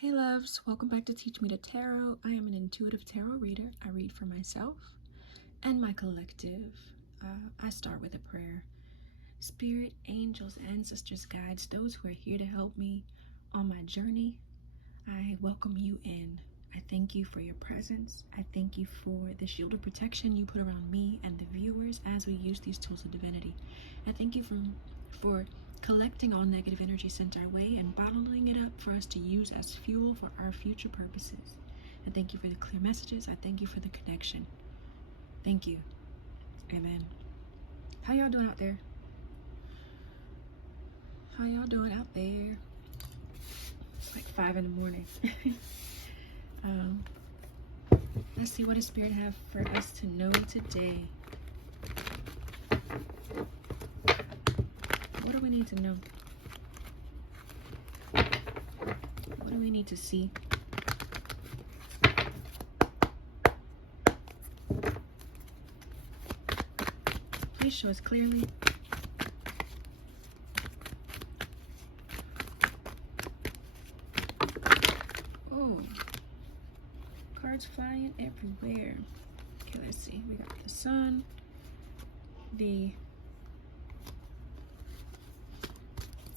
Hey loves, welcome back to Teach Me to Tarot. I am an intuitive tarot reader. I read for myself and my collective. I start with a prayer. Spirit, angels, ancestors, guides, those who are here to help me on my journey, I welcome you in. I thank you for your presence. I thank you for the shield of protection you put around me and the viewers as we use these tools of divinity. I thank you for collecting all negative energy sent our way and bottling it up for us to use as fuel for our future purposes. I thank you for the clear messages. I thank you for the connection. Thank you. Amen. How y'all doing out there? How y'all doing out there? It's like 5 in the morning. Let's see what the Spirit have for us to know today. What do we need to know? What do we need to see? Please show us clearly. Oh, cards flying everywhere. Okay, let's see. We got the Sun, the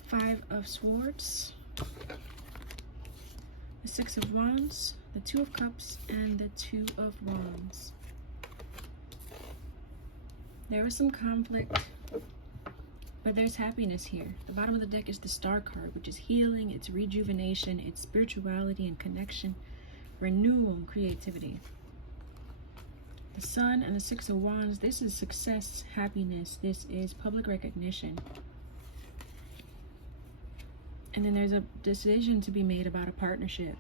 5 of Swords, the 6 of Wands, the 2 of Cups, and the 2 of Wands. There was some conflict, but there's happiness here. The bottom of the deck is the Star card, which is healing, it's rejuvenation, it's spirituality and connection, renewal and creativity. The Sun and the 6 of Wands, this is success, happiness, this is public recognition. And then there's a decision to be made about a partnership.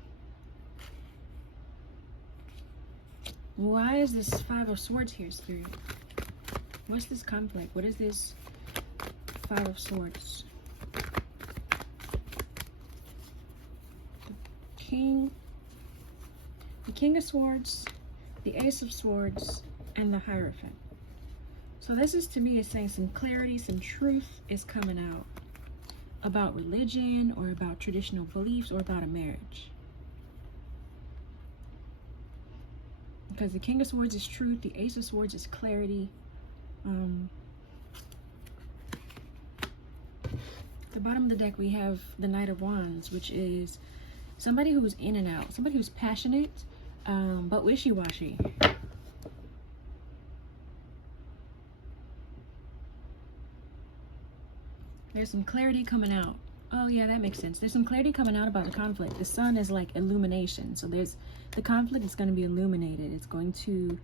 Why is this 5 of Swords here, Spirit? What's this conflict? What is this 5 of Swords? The King of Swords, the Ace of Swords, and the Hierophant. So this is, to me, is saying some clarity, some truth is coming out about religion or about traditional beliefs or about a marriage. Because the King of Swords is truth, the Ace of Swords is clarity. The bottom of the deck we have the Knight of Wands, which is somebody who's in and out, somebody who's passionate, but wishy-washy. There's some clarity coming out. Oh yeah, that makes sense. There's some clarity coming out about the conflict. The Sun is like illumination. So there's the conflict is going to be illuminated. It's going to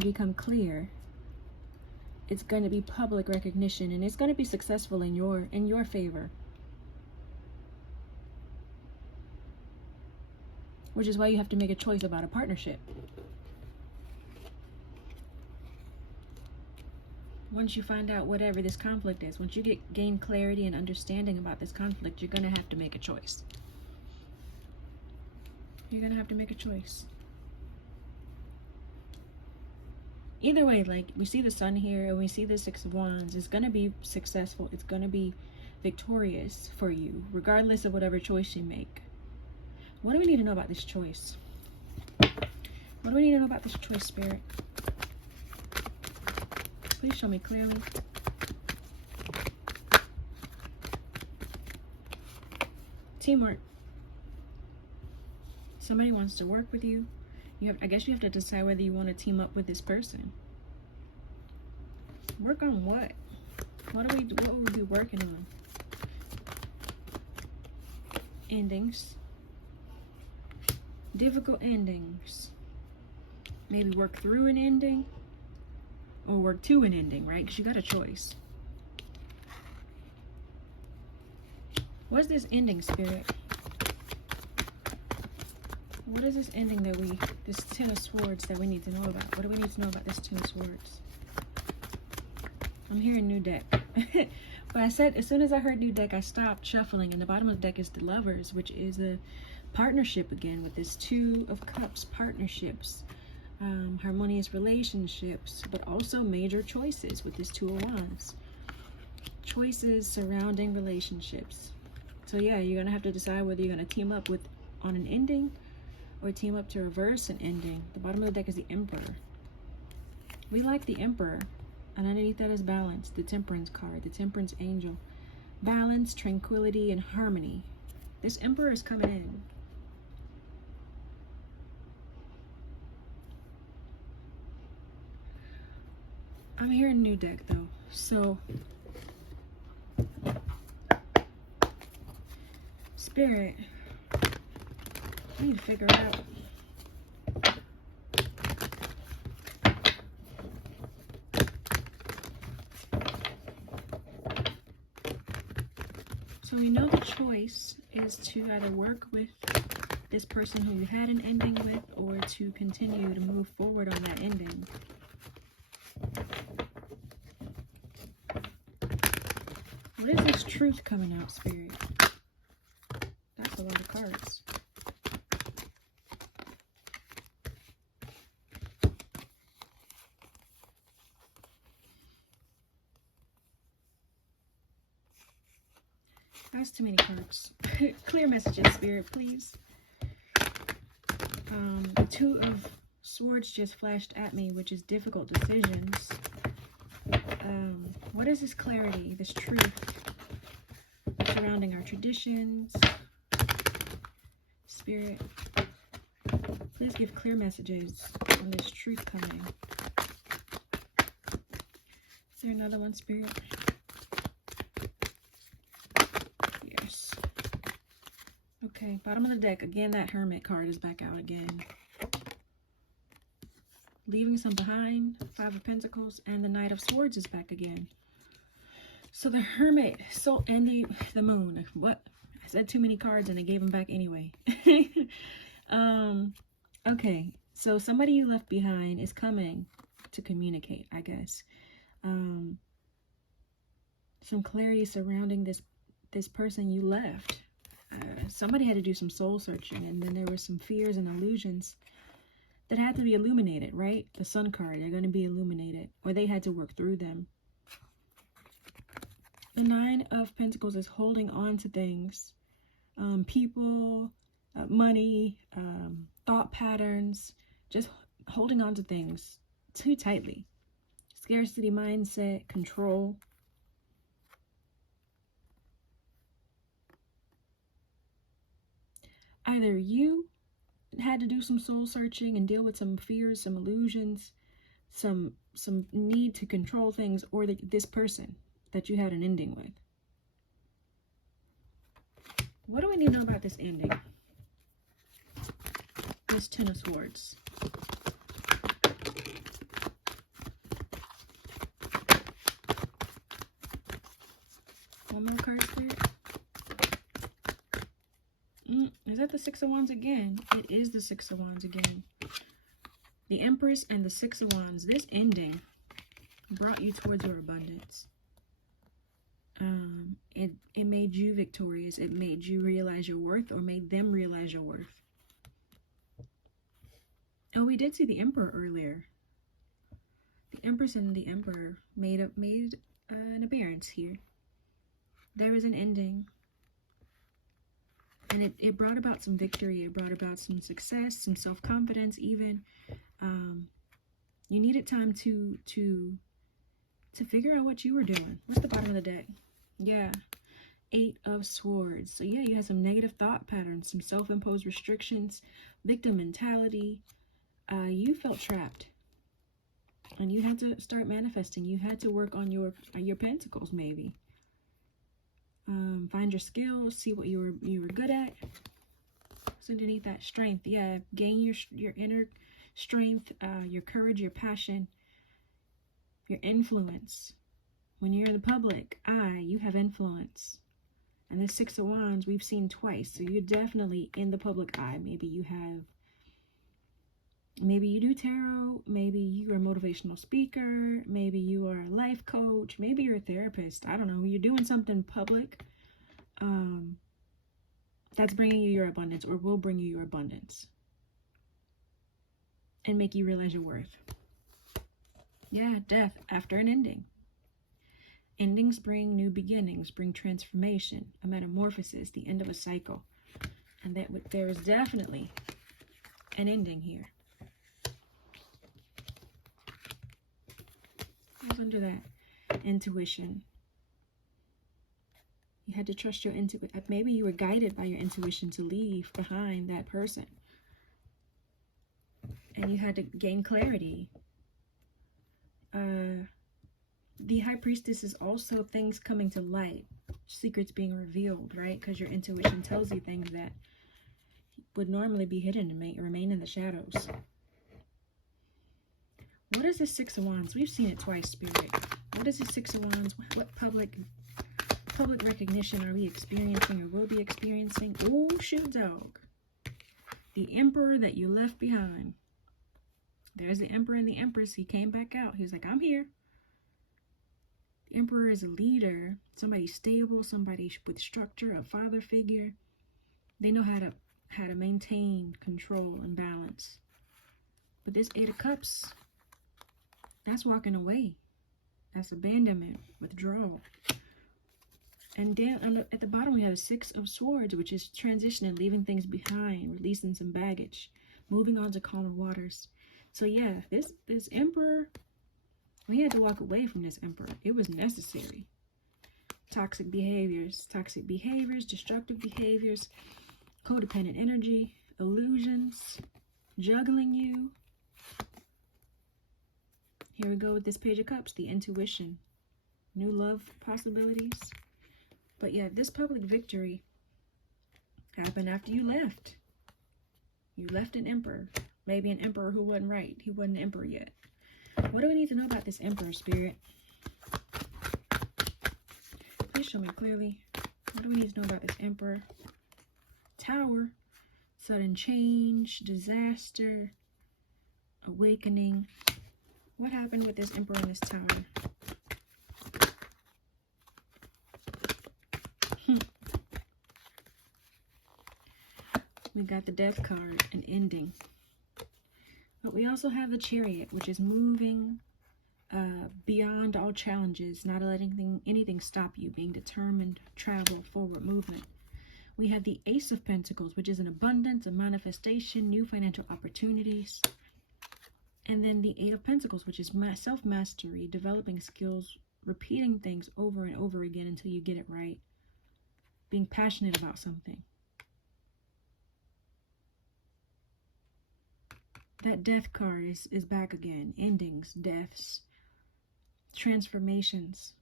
become clear. It's going to be public recognition, and it's going to be successful in your favor. Which is why you have to make a choice about a partnership. Once you find out whatever this conflict is, once you gain clarity and understanding about this conflict, you're going to have to make a choice. You're going to have to make a choice. Either way, like, we see the Sun here and we see the 6 of Wands. It's going to be successful. It's going to be victorious for you, regardless of whatever choice you make. What do we need to know about this choice? What do we need to know about this choice, Spirit? Please show me clearly. Teamwork. Somebody wants to work with you. I guess you have to decide whether you want to team up with this person. Work on what? What will we be working on? Endings. Difficult endings. Maybe work through an ending or work to an ending, right? Because you got a choice. What's this ending, Spirit? What is this ending this 10 of Swords that we need to know about? What do we need to know about this 10 of Swords? I'm hearing new deck. But I said, as soon as I heard new deck, I stopped shuffling. And the bottom of the deck is the Lovers, which is a partnership again with this 2 of Cups, partnerships, harmonious relationships, but also major choices with this 2 of Wands. Choices surrounding relationships. So yeah, you're gonna have to decide whether you're gonna team up with on an ending or team up to reverse an ending. The bottom of the deck is the Emperor. We like the Emperor, and underneath that is balance, the Temperance card, the Temperance angel. Balance, tranquility, and harmony. This Emperor is coming in. I'm hearing new deck though, so Spirit, I need to figure out. So we know the choice is to either work with this person who you had an ending with, or to continue to move forward on that ending. What is this truth coming out, Spirit? That's a lot of cards. That's too many cards. Clear messages, Spirit, please. The Two of Swords just flashed at me, which is difficult decisions. What is this clarity, this truth surrounding our traditions? Spirit, please give clear messages on this truth coming. Is there another one, Spirit? Yes. Okay, bottom of the deck. Again, that Hermit card is back out again. Leaving some behind, Five of Pentacles, and the Knight of Swords is back again. So the Hermit, so and the Moon. What? I said too many cards and I gave them back anyway. Okay, so somebody you left behind is coming to communicate, I guess. Some clarity surrounding this person you left. Somebody had to do some soul searching, and then there were some fears and illusions that had to be illuminated, right? The Sun card, they're going to be illuminated, or they had to work through them. The Nine of Pentacles is holding on to things, people, money, thought patterns, just holding on to things too tightly. Scarcity mindset, control. Either you had to do some soul searching and deal with some fears, some illusions, some need to control things, or this person that you had an ending with. What do we need to know about this ending? This Ten of Swords. One more card, Spirit. Is that the Six of Wands again? It is the Six of Wands again. The Empress and the Six of Wands. This ending brought you towards your abundance. It made you victorious. It made you realize your worth, or made them realize your worth. Oh, we did see the Emperor earlier. The Empress and the Emperor made an appearance here. There was an ending. And it brought about some victory. It brought about some success, some self-confidence even. You needed time to figure out what you were doing. What's the bottom of the deck? Yeah. Eight of Swords. So yeah, you had some negative thought patterns, some self-imposed restrictions, victim mentality. You felt trapped. And you had to start manifesting. You had to work on your pentacles, maybe. Find your skills, see what you were good at. So underneath that, strength. Yeah, gain your inner strength, your courage, your passion, your influence. When you're in the public eye, you have influence. And this Six of Wands we've seen twice, so you're definitely in the public eye. Maybe you do tarot, maybe you're a motivational speaker, maybe you are a life coach, maybe you're a therapist. I don't know. You're doing something public that's bringing you your abundance, or will bring you your abundance and make you realize your worth. Yeah, death after an ending. Endings bring new beginnings, bring transformation, a metamorphosis, the end of a cycle. And that there is definitely an ending here. What's under that? Intuition. You had to trust your intuition. Maybe you were guided by your intuition to leave behind that person. And you had to gain clarity. The High Priestess is also things coming to light. Secrets being revealed, right? Because your intuition tells you things that would normally be hidden and may remain in the shadows. What is the Six of Wands? We've seen it twice, Spirit. What is the Six of Wands? What public recognition are we experiencing or will be experiencing? Oh, shoot, dog. The Emperor that you left behind. There's the Emperor and the Empress. He came back out. He was like, I'm here. The Emperor is a leader, somebody stable, somebody with structure, a father figure. They know how to maintain control and balance. But this Eight of Cups, that's walking away. That's abandonment, withdrawal. And down at the bottom we have the Six of Swords, which is transitioning, leaving things behind, releasing some baggage, moving on to calmer waters. So yeah, this Emperor, we had to walk away from this Emperor. It was necessary. Toxic behaviors, destructive behaviors, codependent energy, illusions, juggling you. Here we go with this Page of Cups, the intuition, new love possibilities. But yeah, this public victory happened after you left. You left an Emperor. Maybe an Emperor who wasn't right. He wasn't an Emperor yet. What do we need to know about this Emperor, Spirit? Please show me clearly. What do we need to know about this Emperor? Tower. Sudden change. Disaster. Awakening. What happened with this Emperor in this Tower? We got the Death card, an ending. But we also have the Chariot, which is moving beyond all challenges, not letting anything stop you, being determined, travel, forward movement. We have the Ace of Pentacles, which is an abundance, a manifestation, new financial opportunities. And then the Eight of Pentacles, which is self-mastery, developing skills, repeating things over and over again until you get it right, being passionate about something. That Death card is back again. Endings, deaths, transformations.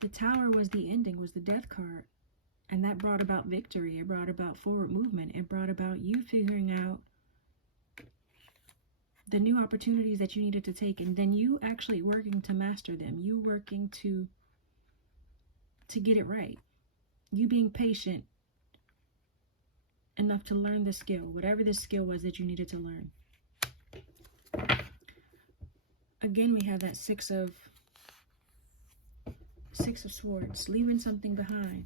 The Tower was the ending, was the Death card. And that brought about victory. It brought about forward movement. It brought about you figuring out the new opportunities that you needed to take. And then you actually working to master them. You working to get it right. You being patient enough to learn the skill, whatever the skill was that you needed to learn. Again, we have that Six of Swords, leaving something behind.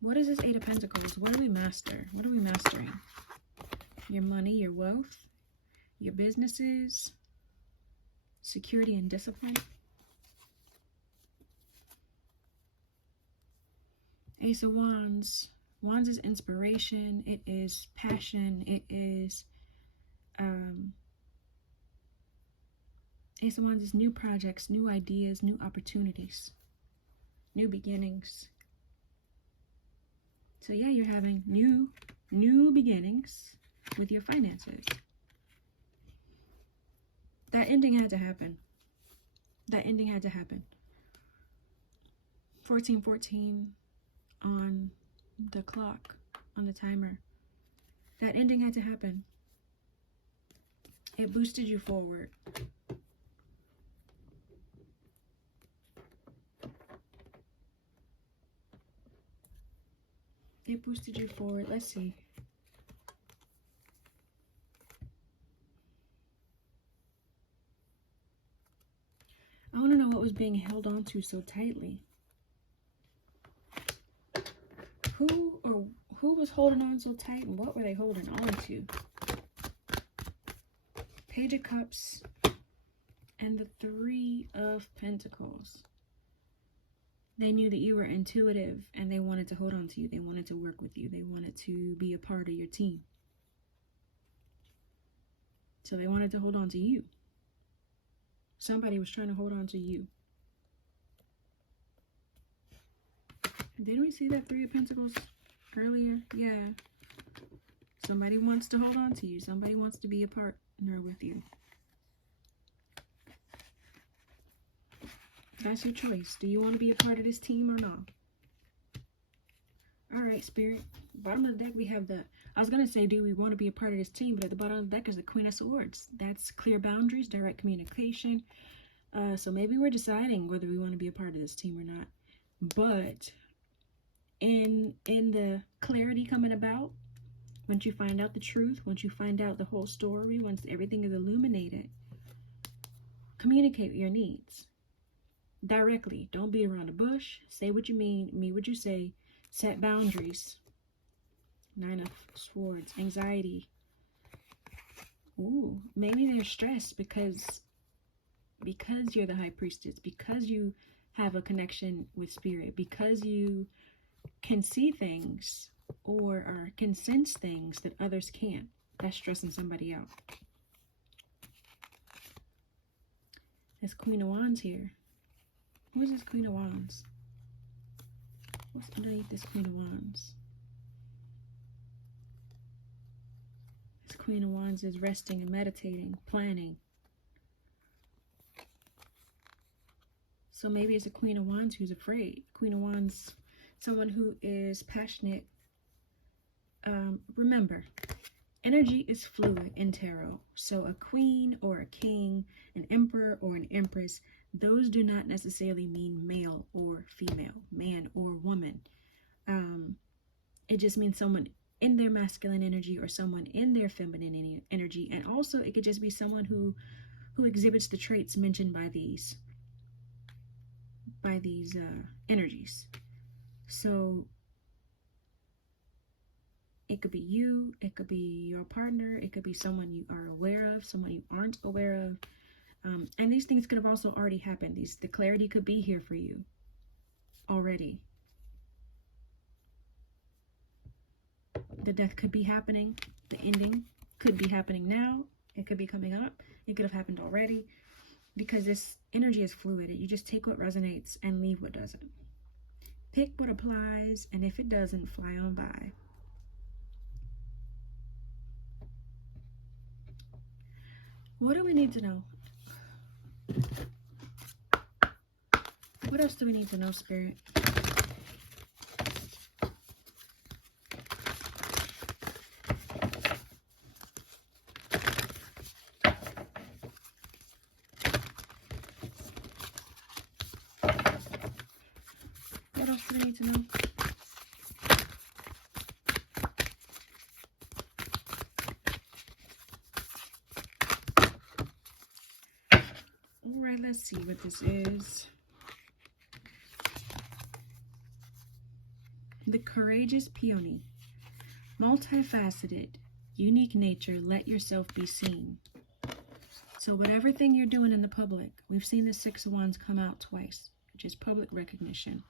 What is this Eight of Pentacles? What do we master? What are we mastering? Your money, your wealth, your businesses, security and discipline. Ace of Wands. Wands is inspiration. It is passion. It is Ace of Wands is new projects, new ideas, new opportunities, new beginnings. So yeah, you're having new beginnings with your finances. That ending had to happen. That ending had to happen. 1414 on the clock, on the timer. That ending had to happen. It boosted you forward. It boosted you forward. Let's see. I want to know what was being held on to so tightly. Who was holding on so tight, and what were they holding on to? Page of Cups and the Three of Pentacles. They knew that you were intuitive and they wanted to hold on to you. They wanted to work with you. They wanted to be a part of your team. So they wanted to hold on to you. Somebody was trying to hold on to you. Didn't we see that Three of Pentacles earlier? Yeah. Somebody wants to hold on to you. Somebody wants to be a partner with you. That's your choice. Do you want to be a part of this team or not? All right, Spirit. Bottom of the deck, we have the... I was going to say, do we want to be a part of this team? But at the bottom of the deck is the Queen of Swords. That's clear boundaries, direct communication. So maybe we're deciding whether we want to be a part of this team or not. But in the clarity coming about, once you find out the truth, once you find out the whole story, once everything is illuminated, communicate your needs directly. Don't beat around the bush. Say what you mean what you say. Set boundaries. Nine of Swords. Anxiety. Ooh, maybe they're stressed because you're the High Priestess, because you have a connection with Spirit, because you can see things or can sense things that others can't. That's stressing somebody out. There's Queen of Wands here. Who is this Queen of Wands? What's underneath this Queen of Wands? This Queen of Wands is resting and meditating, planning. So maybe it's a Queen of Wands who's afraid. Queen of Wands, someone who is passionate. Remember, energy is fluid in tarot. So a queen or a king, an emperor or an empress, those do not necessarily mean male or female, man or woman. It just means someone in their masculine energy or someone in their feminine energy. And also it could just be someone who exhibits the traits mentioned by these energies. So it could be you, it could be your partner, it could be someone you are aware of, someone you aren't aware of. And these things could have also already happened. The clarity could be here for you already. The death could be happening. The ending could be happening now. It could be coming up. It could have happened already. Because this energy is fluid. You just take what resonates and leave what doesn't. Pick what applies, and if it doesn't, fly on by. What do we need to know? What else do we need to know, Spirit? What else do we need to know? All right, let's see what this is. The Courageous Peony. Multifaceted, unique nature, let yourself be seen. So whatever thing you're doing in the public, we've seen the Six of Wands come out twice, which is public recognition,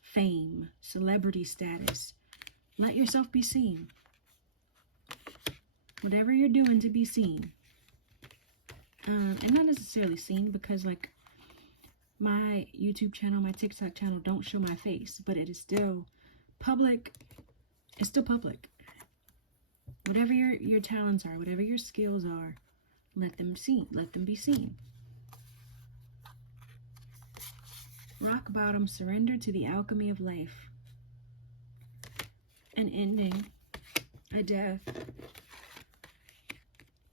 fame, celebrity status. Let yourself be seen. Whatever you're doing to be seen. And not necessarily seen, because like my YouTube channel, my TikTok channel don't show my face, but it is still public. It's still public. Whatever your talents are, whatever your skills are, let them be seen. Rock bottom, surrender to the alchemy of life. An ending, a death.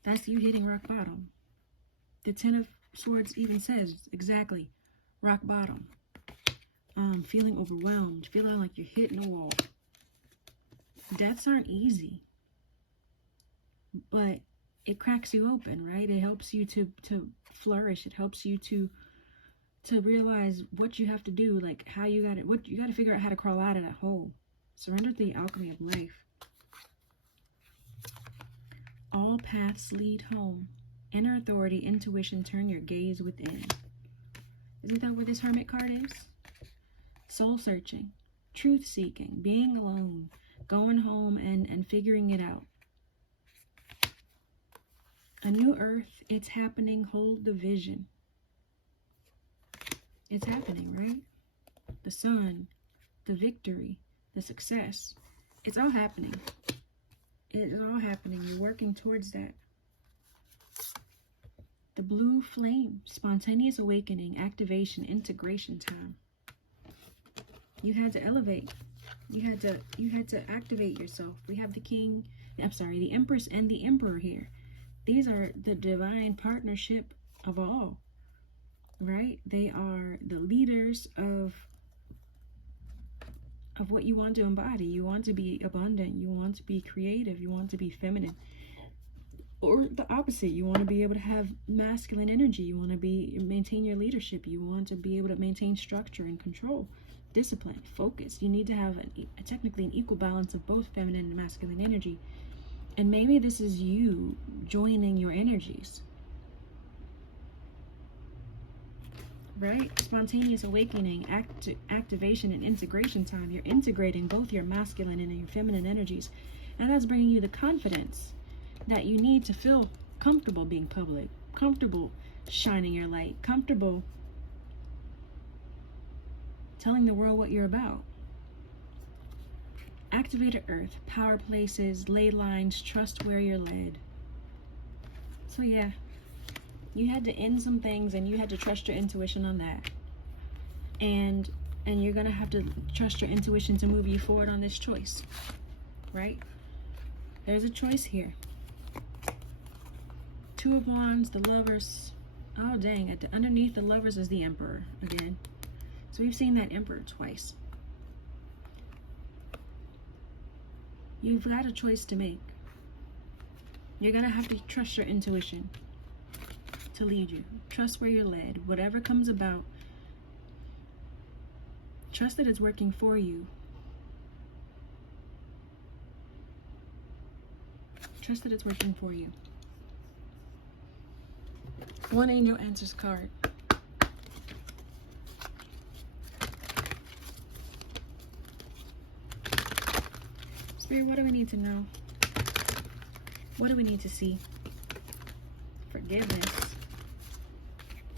That's you hitting rock bottom. The Ten of Swords even says exactly, rock bottom. Feeling overwhelmed, feeling like you're hitting a wall. Deaths aren't easy, but it cracks you open, right? It helps you to flourish. It helps you to realize what you have to do, like how you got it. What you got to figure out how to crawl out of that hole. Surrender to the alchemy of life. All paths lead home. Inner authority, intuition, turn your gaze within. Isn't that what this Hermit card is? soul searching, truth seeking, being alone, going home and figuring it out. A new earth, it's happening. Hold the vision. It's happening, right? The sun, the victory, the success. It's all happening. It is all happening. You're working towards that. The blue flame, spontaneous awakening, activation, integration time. You had to elevate. You had to activate yourself. We have the Empress and the Emperor here. These are the divine partnership of all, right? They are the leaders of what you want to embody. You want to be abundant. You want to be creative. You want to be feminine. Or the opposite. You want to be able to have masculine energy. You want to maintain your leadership. You want to be able to maintain structure and control, discipline, focus. You need to have technically an equal balance of both feminine and masculine energy. And maybe this is you joining your energies. Right? Spontaneous awakening, activation, and integration time. You're integrating both your masculine and your feminine energies. And that's bringing you the confidence that you need to feel comfortable being public, comfortable shining your light, comfortable telling the world what you're about. Activated earth, power places, ley lines, trust where you're led. So yeah, you had to end some things and you had to trust your intuition on that. And you're gonna have to trust your intuition to move you forward on this choice, right? There's a choice here. Two of Wands, the Lovers. Oh dang, underneath the Lovers is the Emperor again. So we've seen that Emperor twice. You've got a choice to make. You're gonna have to trust your intuition to lead you. Trust where you're led. Whatever comes about, trust that it's working for you. Trust that it's working for you. One angel answers card. Spirit, what do we need to know? What do we need to see? Forgiveness.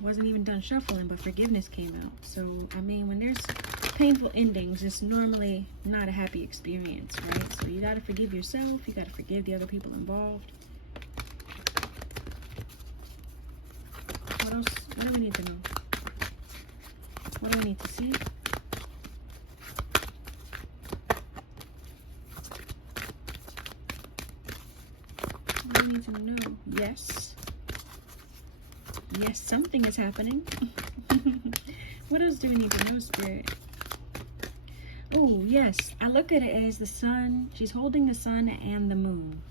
Wasn't even done shuffling, but forgiveness came out. So, I mean, when there's painful endings, it's normally not a happy experience, right? So you gotta forgive yourself. You gotta forgive the other people involved. What else? What do we need to know? What do we need to see? What do we need to know? Yes. Yes, something is happening. What else do we need to know, Spirit? Oh, yes. I look at it as the sun. She's holding the sun and the moon,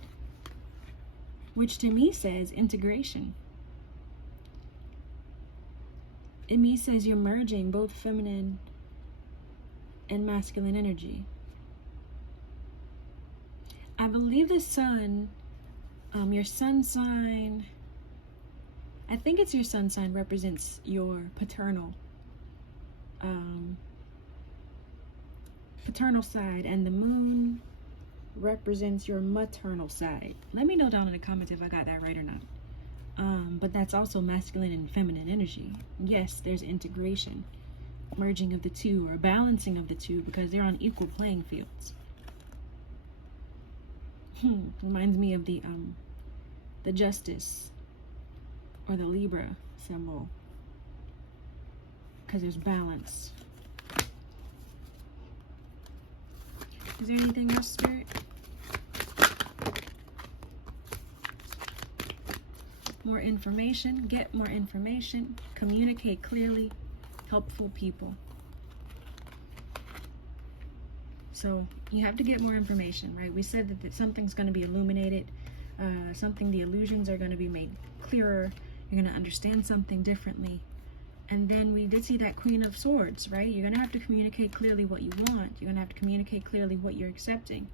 which to me says integration. It me says you're merging both feminine and masculine energy. I believe the sun, your sun sign, I think it's your sun sign, represents your paternal side, and the moon represents your maternal side. Let me know down in the comments if I got that right or not. But that's also masculine and feminine energy. Yes, there's integration, merging of the two, or balancing of the two, because they're on equal playing fields. Reminds me of the Justice or the Libra symbol, because there's balance. Is there anything else, Spirit? More information, get more information, communicate clearly, helpful people. So you have to get more information, right? We said that something's going to be illuminated, the illusions are going to be made clearer. You're going to understand something differently. And then we did see that Queen of Swords, right? You're going to have to communicate clearly what you want. You're going to have to communicate clearly what you're accepting.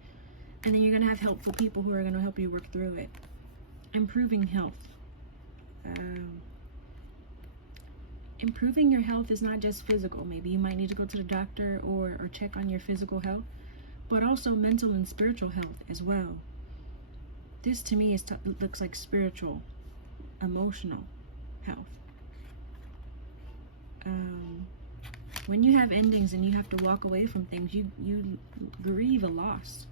And then you're going to have helpful people who are going to help you work through it. Improving health. improving your health is not just physical. Maybe you might need to go to the doctor or check on your physical health, but also mental and spiritual health as well. This to me looks like spiritual, emotional health. When you have endings and you have to walk away from things, you grieve a loss.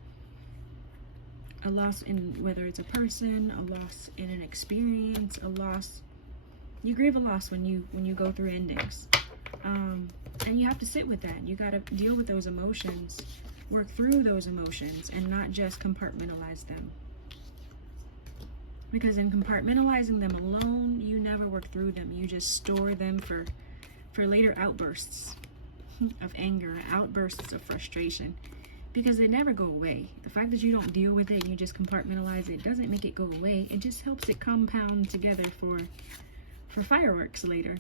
A loss in whether it's a person, a loss in an experience, a loss. You grieve a loss when you go through endings. And you have to sit with that. You got to deal with those emotions, work through those emotions, and not just compartmentalize them. Because in compartmentalizing them alone, you never work through them. You just store them for later outbursts of anger, outbursts of frustration, because they never go away. The fact that you don't deal with it and you just compartmentalize it doesn't make it go away. It just helps it compound together for fireworks later.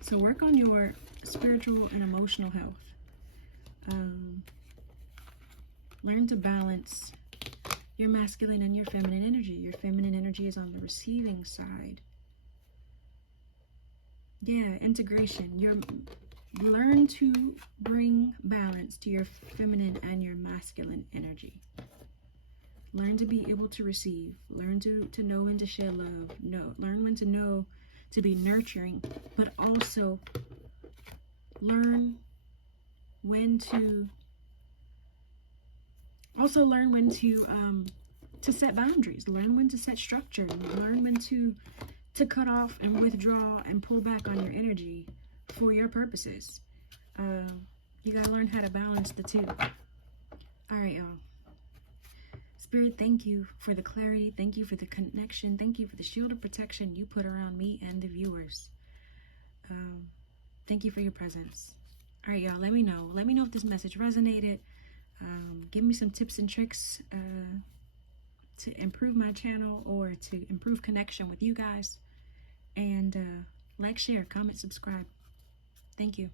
So work on your spiritual and emotional health. Learn to balance your masculine and your feminine energy. Your feminine energy is on the receiving side. Yeah, integration. Learn to bring balance to your feminine and your masculine energy. Learn to be able to receive. Learn to know when to share love. Learn when to know to be nurturing, but also learn when to set boundaries. Learn when to set structure. Learn when to cut off and withdraw and pull back on your energy for your purposes. You gotta learn how to balance the two. All right, y'all. Spirit, thank you for the clarity. Thank you for the connection. Thank you for the shield of protection you put around me and the viewers. Thank you for your presence. All right, y'all, let me know. Let me know if this message resonated. Give me some tips and tricks to improve my channel or to improve connection with you guys. And like, share, comment, subscribe. Thank you.